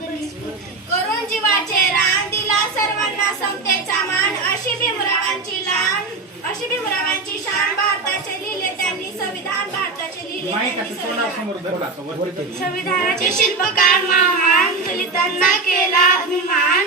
करून जीवाचे रान दिला सर्वांना समतेचा मान, अशी भीमरावांची शान, भारताचे लिहिले त्यांनी संविधान, भारताचे लिहिले संविधानाचे शिल्पकार महान, दलितांना केला अभिमान,